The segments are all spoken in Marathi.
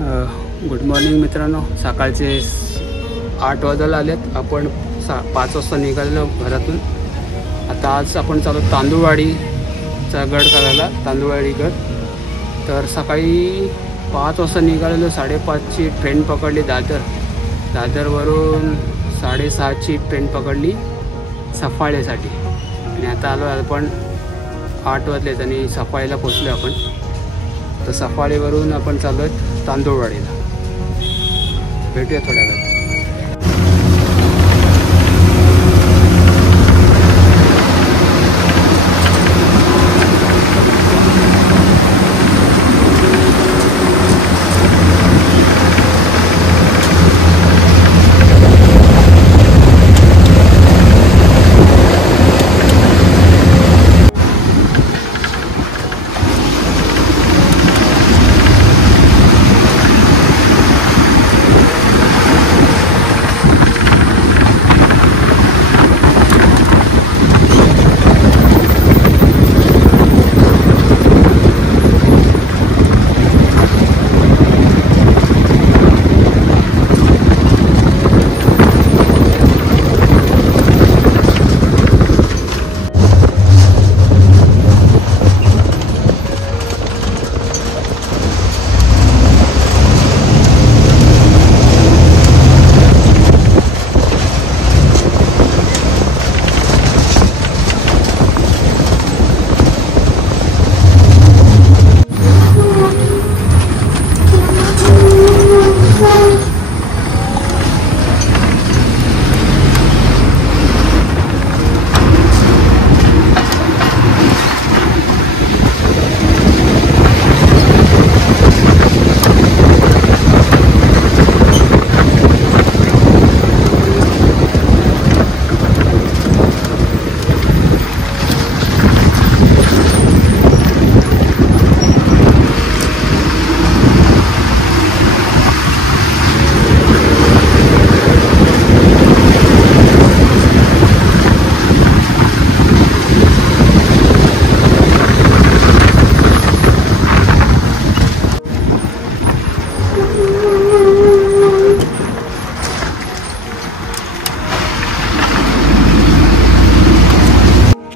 गुड मॉर्निंग मित्रांनो, सकाळचे 8 वाजायला आलेत. आपण 5 वाजता निघालेलो घरातून. आता आज आपण चालू तांदूळवाडीचा गड करायला, तांदूळवाडी गड. तर सकाळी 5 वाजता निघालेलो, 5:30ची ट्रेन पकडली दादरवरून 6:30ची ट्रेन पकडली सफाळेसाठी. आणि आता आलो आपण 8 वाजलेत आणि सफाळेला पोचलो आपण. तर सफाळेवरून आपण चालू आहेत तांदूळवाडीला. भेटूया थोड्या वेळात.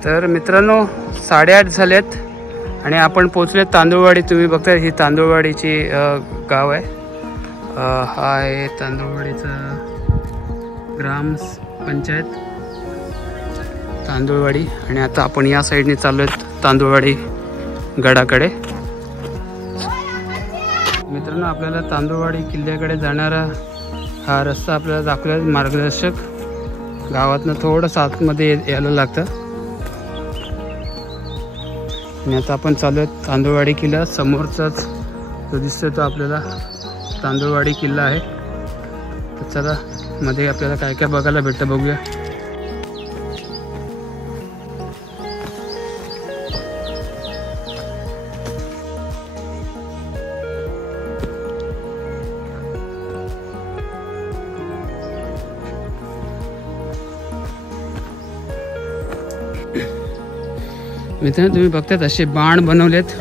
तर मित्रांनो 8:30 झालेत आणि आपण पोचले तांदूळवाडी. तुम्ही बघताय ही तांदूळवाडीची गाव आहे. हा आहे तांदूळवाडीचा ग्रामपंचायत तांदूळवाडी. आणि आता आपण या साईडने चाललो आहेत तांदूळवाडी गडाकडे. मित्रांनो, आपल्याला तांदूळवाडी किल्ल्याकडे जाणारा हा रस्ता आपल्याला दाखवला मार्गदर्शक. गावातनं थोडंसं आतमध्ये यायला लागतं. आणि आता आपण चालू आहेत तांदूळवाडी किल्ला. समोरचाच जो दिसतोय तो आपल्याला तांदूळवाडी किल्ला आहे. तर चला मध्ये आपल्याला काय काय बघायला भेटतं बघूया. मित्रांनो, तुम्ही बघतात असे बाण बनवलेत,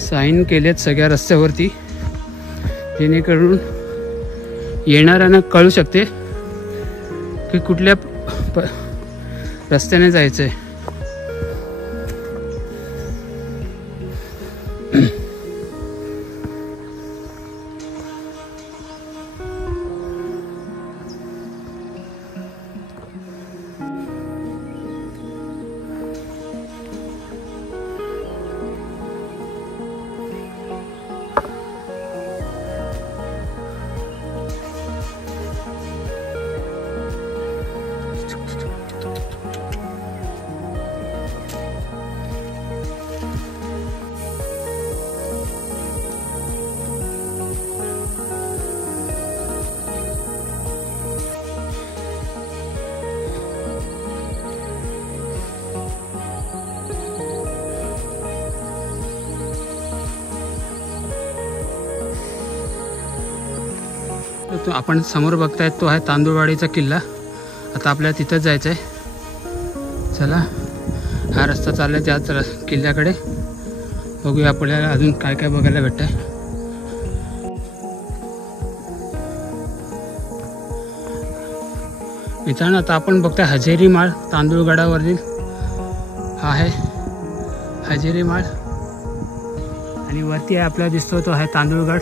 साईन केलेत सगळ्या रस्त्यावरती, जेणेकरून येणाऱ्यांना कळू शकते की कुठल्या रस्त्याने जायचं आहे. तो आपण समोर बघतायत तो आहे तांदूळवाडीचा किल्ला. आता आपल्याला तिथं जायचं आहे. चला, हा रस्ता चालला त्याच किल्ल्याकडे. बघूया आपल्याला अजून काय काय बघायला भेटतंय. मित्रांनो आता आपण बघतोय हजेरी माळ तांदूळगडावरील हा आहे हजेरी माळ आणि वरती आपल्याला दिसतो तो आहे तांदूळगड.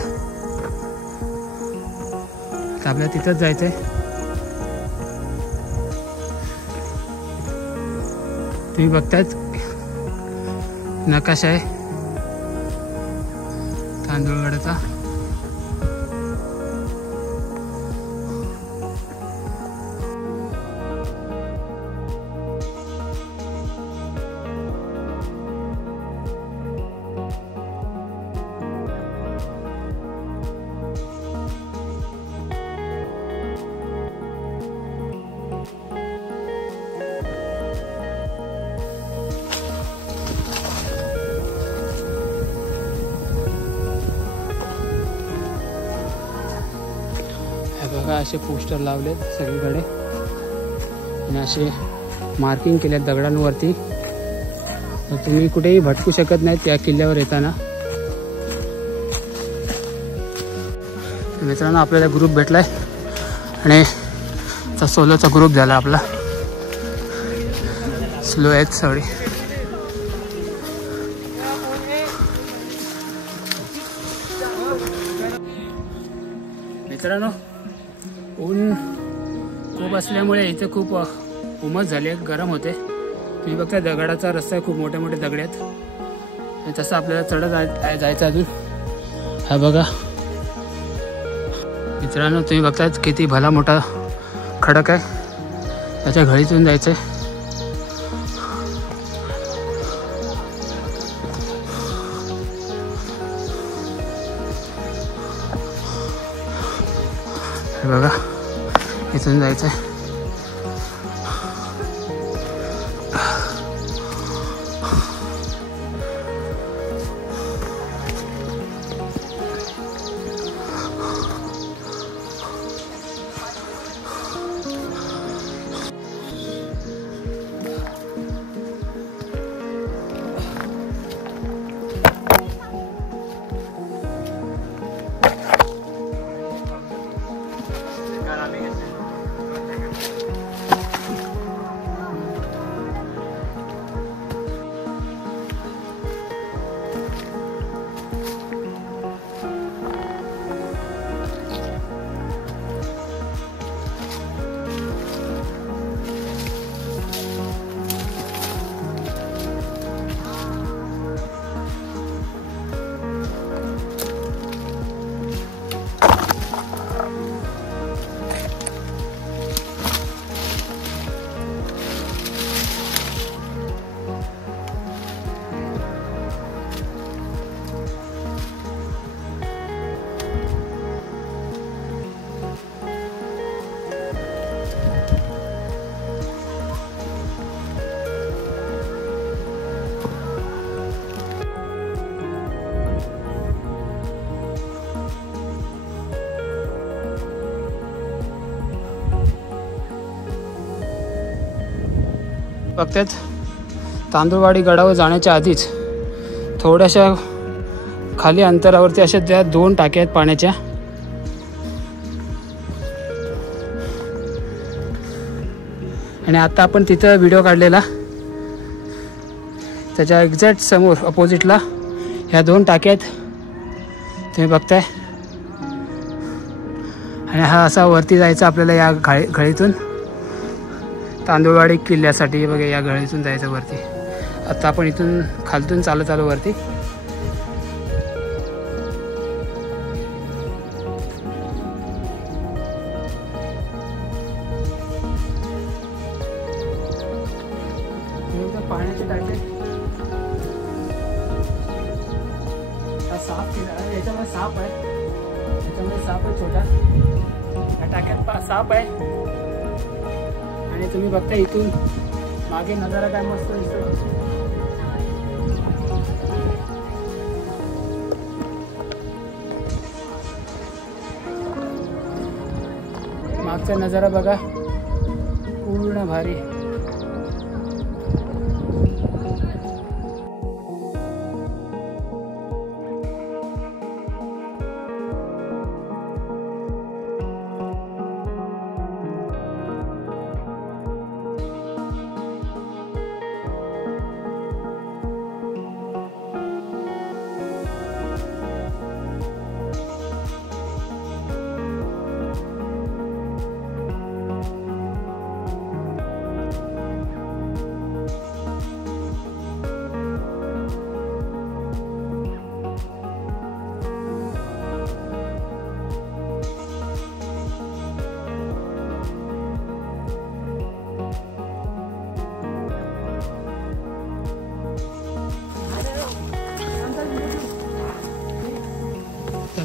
तर आपल्याला तिथंच जायचंय. तुम्ही बघतायत नकाशा आहे तांदूळगडाचा. बघा असे पोस्टर लावलेत सगळीकडे आणि असे मार्किंग केलेत दगडांवरती. तर तुम्ही कुठेही भटकू शकत नाहीत त्या किल्ल्यावर येताना. मित्रांनो आपल्याला ग्रुप भेटलाय आणि सोलोचा ग्रुप झाला आपला. स्लो आहेत सगळे. मित्रांनो ऊन खूप असल्यामुळे इथे खूप उमस झाली आहे, गरम होते. तुम्ही बघता दगडाचा रस्ता आहे, खूप मोठे मोठे दगड आहेत. तसं आपल्याला चढत जायचं अजून. हा बघा मित्रांनो तुम्ही बघताय किती भला मोठा खडक आहे, त्याच्या घळीतून जायचं आहे. बघा इथून जायचं आहे. बघतात तांदूळवाडी गडावर जाण्याच्या आधीच थोड्याशा खाली अंतरावरती अशा त्या 2 टाक्या आहेत पाण्याच्या. आणि आता आपण तिथं व्हिडिओ काढलेला त्याच्या एक्झॅक्ट समोर अपोजिटला ह्या 2 टाक्या आहेत तुम्ही बघताय. आणि हा असा वरती जायचा आपल्याला या घळीतून तांदूळवाडी किल्ल्यासाठी. बघा या घळीतून जायचं वरती. आता आपण इथून खालतून चालत आलो वरती. पाण्याचे टाके साप केला, याच्यामध्ये साप आहे, याच्यामध्ये साप आहे छोटा, या टाक्यात साप आहे. आणि तुम्ही बघता इथून मागे नजारा काय मस्त दिसतो. मागचा नजारा बघा पूर्ण भारी.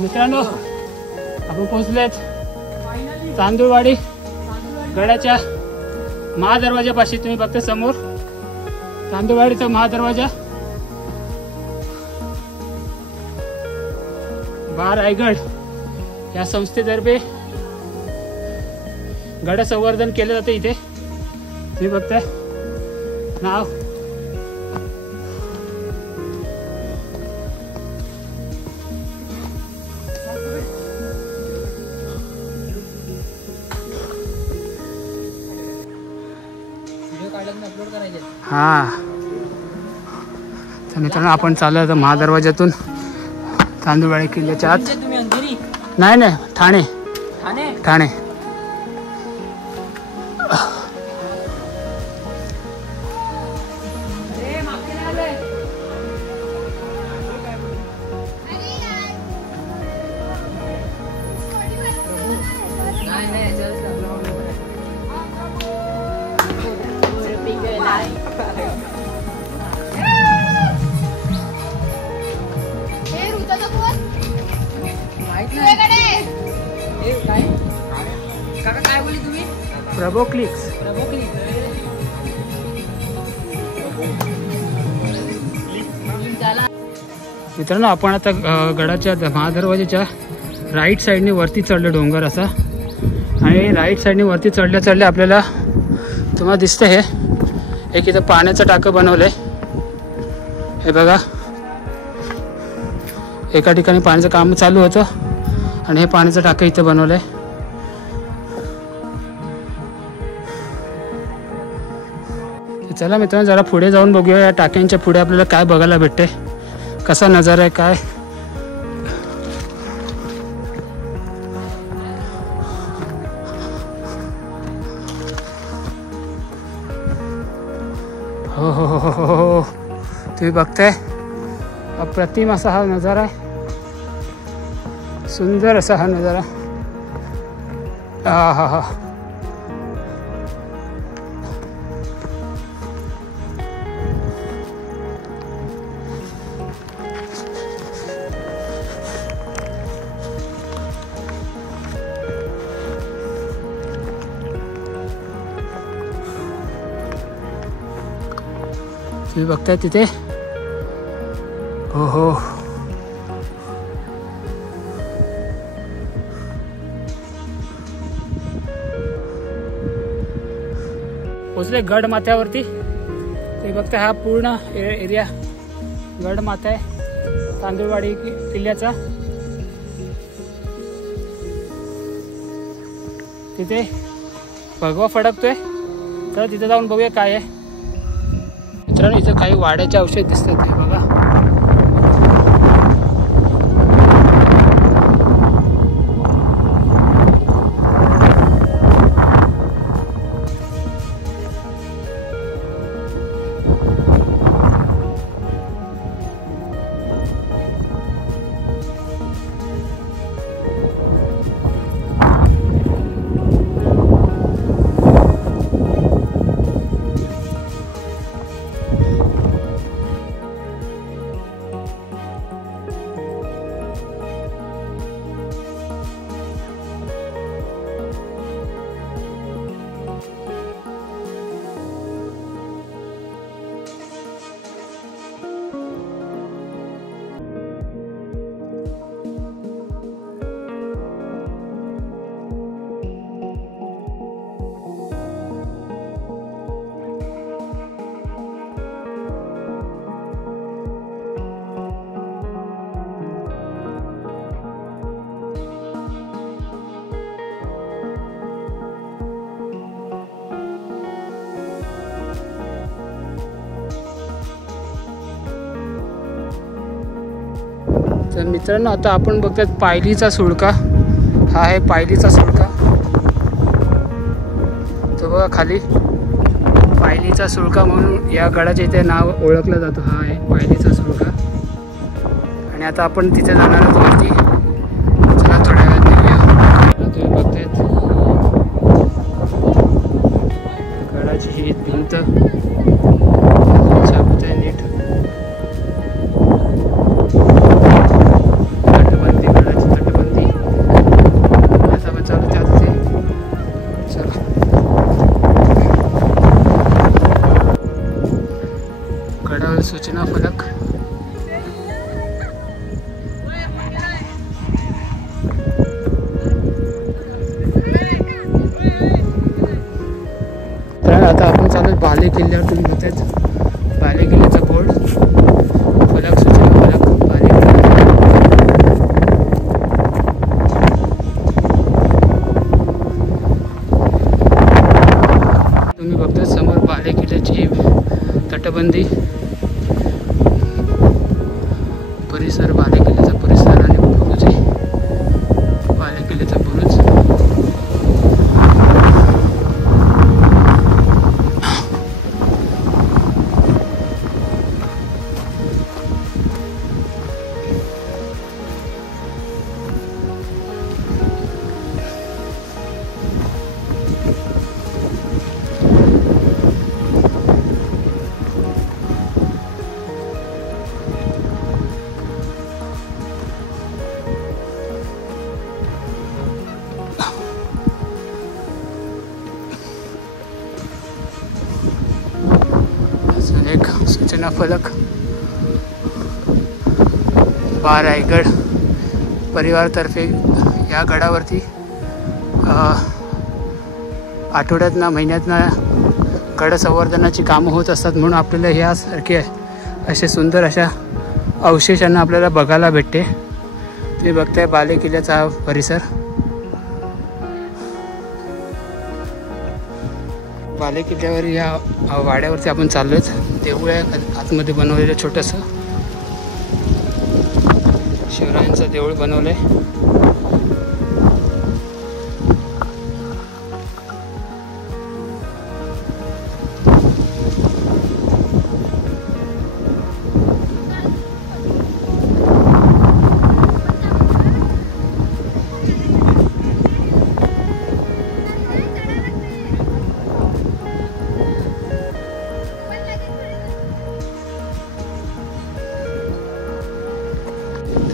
मित्रांनो आपण पोहोचलेत तांदूळवाडी गडाच्या महादरवाजापाशी. तुम्ही बघता समोर तांदूळवाडीचा महादरवाजा. बा रायगड या संस्थेतर्फे गड संवर्धन केलं जातं इथे. तुम्ही बघताय नाव. हा तर मित्रांनो आपण चाललो आता महादरवाजातून तांदूळवाडी किल्ल्याच्या आत. नाही नाही ठाणे ठाणे. प्रभो क्लिक्स. मित्रांनो आपण आता गडाच्या महादरवाजाच्या राईट साईडने वरती चढलो डोंगर असा. आणि राईट साईडने वरती चढल्या चढल्या आपल्याला तुम्हाला दिसतं हे एक इथं पाण्याचं टाकं बनवलंय. हे बघा एका ठिकाणी पाण्याचं काम चालू होतं आणि हे पाण्याचं टाकं इथं बनवलंय. चला मित्रांनो जरा पुढे जाऊन बघूया या टाक्यांच्या पुढे आपल्याला काय बघायला भेटते, कसा नजारा आहे काय. हो हो हो हो हो तुम्ही बघताय अप्रतिम असा हा नजारा आहे. सुंदर असा हा नजारा. हा हा हा. तुम्ही बघताय तिथे. हो हो पोचले गड माथ्यावरती. तुम्ही बघताय हा पूर्ण एरिया गड माथा आहे तांदूळवाडी किल्ल्याचा. तिथे भगवा फडकतोय तर तिथे जाऊन बघूया काय आहे. मित्रांनो इथं काही वाड्याचे औषध दिसतात ते बघा. तर मित्रांनो आता आपण बघतात पायलीचा सुळका. हा आहे पायलीचा सुळका. तो बघा खाली पायलीचा सुळका म्हणून या गडाच्या इथे नाव ओळखलं जातं. हा आहे पायलीचा सुळका. आणि आता आपण तिथे जाणार आहोत वरती. चला थोड्या वेळात निघूया. तुम्ही बघतायत गडाची ही भिंत छापत आहे नीट. गडाची आता आपण चालू बाले किल्ल्यावर. तुम्ही बघतायत बाले किल्ल्याचा बोर्ड, फलक, सूचना फलक बाले किल्ल्याचा. तुम्ही बघताय समोर बाले किल्ल्याची तटबंदी, परिसर, बाले किल्ल्याचा परिसर आणि बुरुज आहे. बाले किल्ल्याचा बुरुज. एक सूचना फलक. रायगड परिवारातर्फे या गडावरती आठवड्यातनं महिन्यातनं गड संवर्धनाची कामं होत असतात. म्हणून आपल्याला ह्यासारखे असे सुंदर अशा अवशेषांना आपल्याला बघायला भेटते. तुम्ही बघताय बाले किल्ल्याचा हा परिसर. बाले किल्ल्यावर या वाड्यावरती आपण चाललोच. देऊळ आहे आतमध्ये बनवलेलं छोटंसं, शिवरायांचं देऊळ बनवलंय.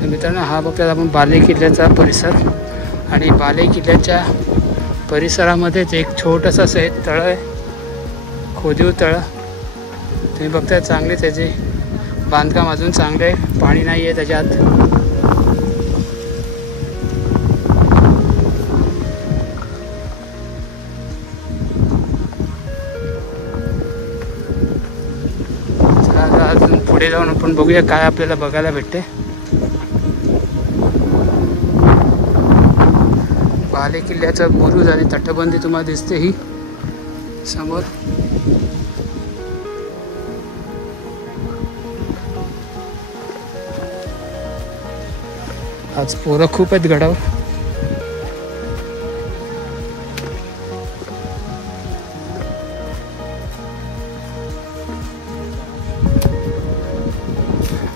मित्रांनो, हा बघतात आपण बाले किल्ल्याचा परिसर. आणि बाले किल्ल्याच्या परिसरामध्येच एक छोटंसं असं हे तळं आहे, खोदीव तळं. तुम्ही बघताय चांगले त्याचे बांधकाम अजून चांगले आहे, पाणी नाही आहे त्याच्यात. अजून पुढे जाऊन आपण बघूया काय आपल्याला बघायला भेटते. बाले किल्ल्याचा बुरुज आणि तटबंदी तुम्हाला दिसते ही समोर. आज पोरं खूप आहेत गडावर.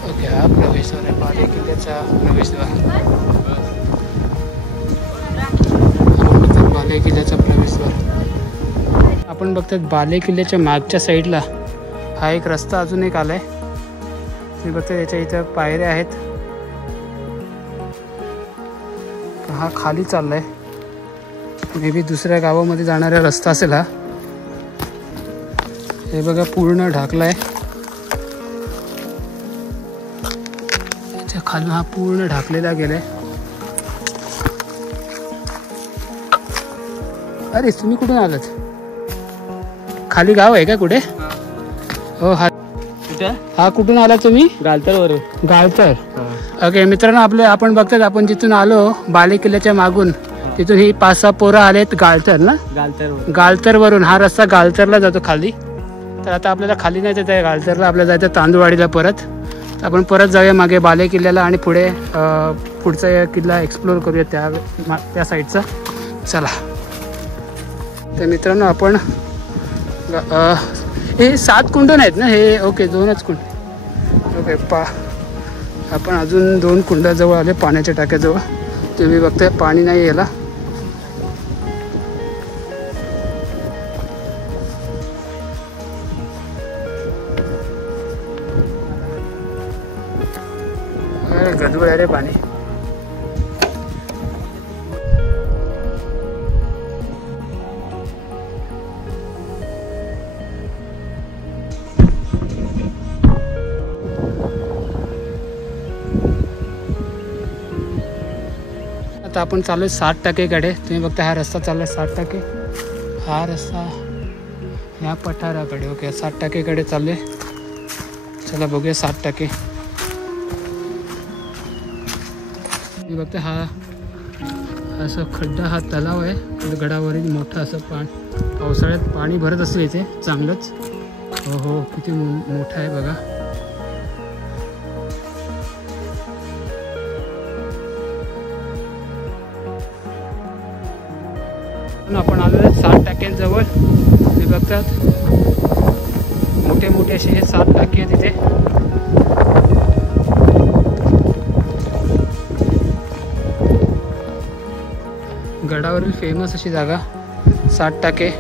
ओके, हा प्रवेशद्वार आहे, बाले किल्ल्याचा प्रवेशद्वार. बाले किल्ल्याचा प्रवेशद्वार. आपण बघतात बाले किल्ल्याच्या मागच्या साईडला हा एक रस्ता अजून एक आलाय. तुम्ही बघता त्याच्या इथं पायऱ्या आहेत. हा खाली चाललाय, मे बी दुसऱ्या गावामध्ये जाणारा रस्ता असेल हा. हे बघा पूर्ण ढाकलाय, त्याच्या खालून हा पूर्ण ढाकलेला गेलाय. अरे तुम्ही कुठून आलात? खाली गाव आहे का कुठे? हो. हा कुठून आला तुम्ही? गालतर. गालतर. ओके मित्रांनो, आपण बघतात आपण जिथून आलो बाले किल्ल्याच्या मागून, तिथून ही 5-6 पोरं आलेत गालतर ना. गालतर वरून हा रस्ता गालतरला जातो खाली. तर आता आपल्याला खाली नाही जायचं आहे गालतरला, आपल्याला जायचं तांदूळवाडीला परत. तर आपण परत जाऊया मागे बाले किल्ल्याला आणि पुढे पुढचा किल्ला एक्सप्लोर करूया त्या साईडचा. चला. तर मित्रांनो, आपण हे 7 कुंड आहेत ना हे? ओके, 2च कुंड. ओके, आपण अजून 2 कुंडाजवळ आले, पाण्याच्या टाक्याजवळ. तुम्ही बघताय पाणी नाही याला. गडबड आहे रे पाणी. आता आपण चालू 60% कडे. तुम्ही बघता हा रस्ता चालला 60%. हा रस्ता ह्या पठाराकडे. ओके 7% चालले. चला बघूया 7%. मी बघते हा असं खड्डा, हा तलाव आहे गडावरील मोठा असं. पावसाळ्यात पाणी भरत असतं इथे चांगलंच. हो हो किती मोठा आहे बघा. आपण आलो 7% जवळ. हे बघतात मोठे मोठे असे हे 7% आहेत इथे. गडावरील फेमस अशी जागा 7%.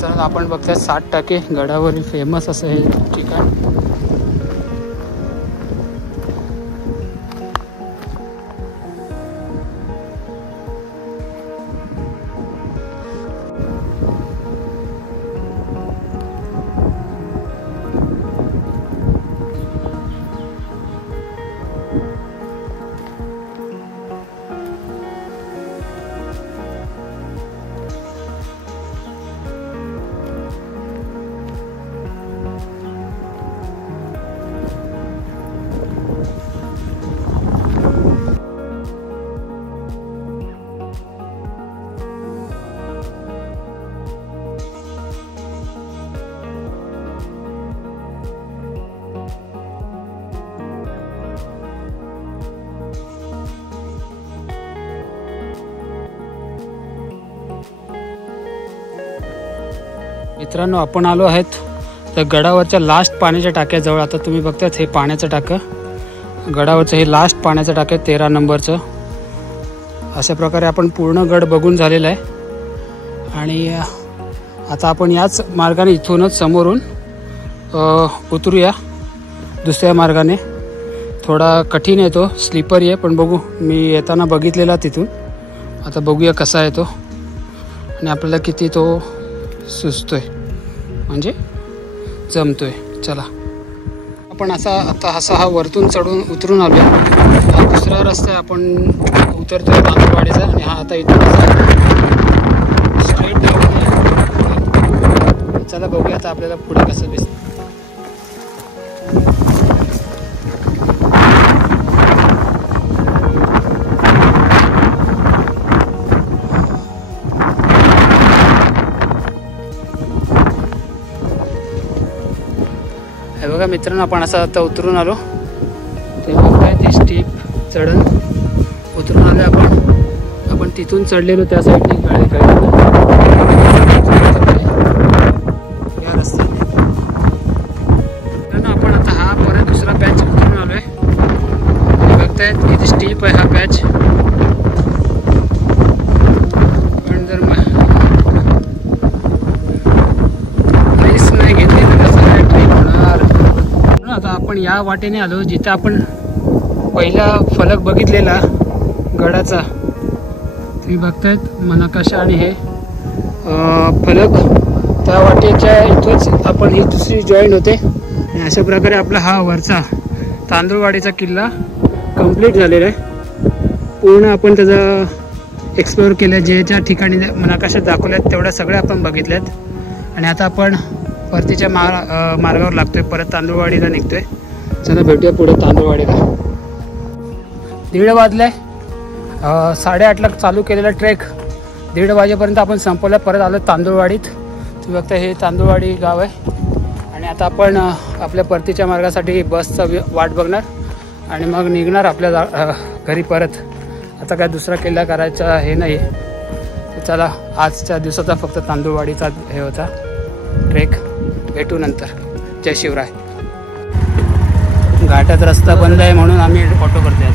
तर आपण बघतोय 7% गडावरील फेमस असं हे ठिकाण. मित्रांनो आपण आलो आहेत तर गडावरच्या लास्ट पाण्याच्या टाक्याजवळ. आता तुम्ही बघताय हे पाण्याचं टाकं, गडावरचं हे लास्ट पाण्याचं टाकं 13 नंबरचं. अशा प्रकारे आपण पूर्ण गड बघून झालेला आहे. आणि आता आपण याच मार्गाने इथूनच समोरून उतरूया दुसऱ्या मार्गाने. थोडा कठीण आहे तो, स्लिपरी आहे, पण बघू. मी येताना बघितलेला तिथून. आता बघूया कसा आहे तो आणि आपल्याला किती तो सुचतोय म्हणजे जमतोय. चला आपण आता हा वरतून चढून उतरून आलो. हा दुसरा रस्ता आहे, आपण उतरतोय तांदूळवाडीचा. आणि हा आता इथून स्ट्रेट जाऊन. चला बघूया आता आपल्याला पुढे कसं दिसतं. हे बघा मित्रांनो आपण असं आता उतरून आलो. ते बघताय ती स्टीप चढण उतरून आले आपण तिथून चढलेलो त्या साईडने या रस्त्याने. आपण आता हा परत दुसरा पॅच उतरून आलोय. बघतायत किती स्टीप आहे हा पॅच. पण जर रिस्क नाही घेतली तर कसं काय ट्रेक होणार. आता आपण या वाटेने आलो जिथे आपण पहिला फलक बघितलेला गडाचा. तुम्ही बघतायत नकाशा आणि हे फलक त्या वाटेच्या इथूच आपण ही दुसरी जॉईन होते. आणि अशा प्रकारे आपला हा वरचा तांदूळवाडीचा किल्ला कंप्लीट झालेला आहे. पूर्ण आपण त्याचा एक्सप्लोअर केलं. जे ज्या ठिकाणी नकाशात दाखवल्यात तेवढ्या सगळ्या आपण बघितल्यात. आणि आता आपण परतीच्या मार्गावर लागतोय, परत तांदूळवाडीला निघतोय. चला भेटूया पुढे तांदूळवाडीला. 1:30 वाजले. 8:30ला चालू केलेला ट्रेक 1:30 वाजेपर्यंत आपण संपवला. परत आलो तांदूळवाडीत. तुम्ही बघता हे तांदूळवाडी गाव आहे. आणि आता आपण आपल्या परतीच्या मार्गासाठी बसचा वाट बघणार आणि मग निघणार आपल्या घरी परत. आता काय दुसरा किल्ला करायचा हे नाही. चला आजच्या दिवसाचा फक्त तांदूळवाडीचा हे होता ट्रेक. भेटू नंतर. जय शिवराय. घाटात रस्ता बंद आहे म्हणून आम्ही ऑटो करतोय.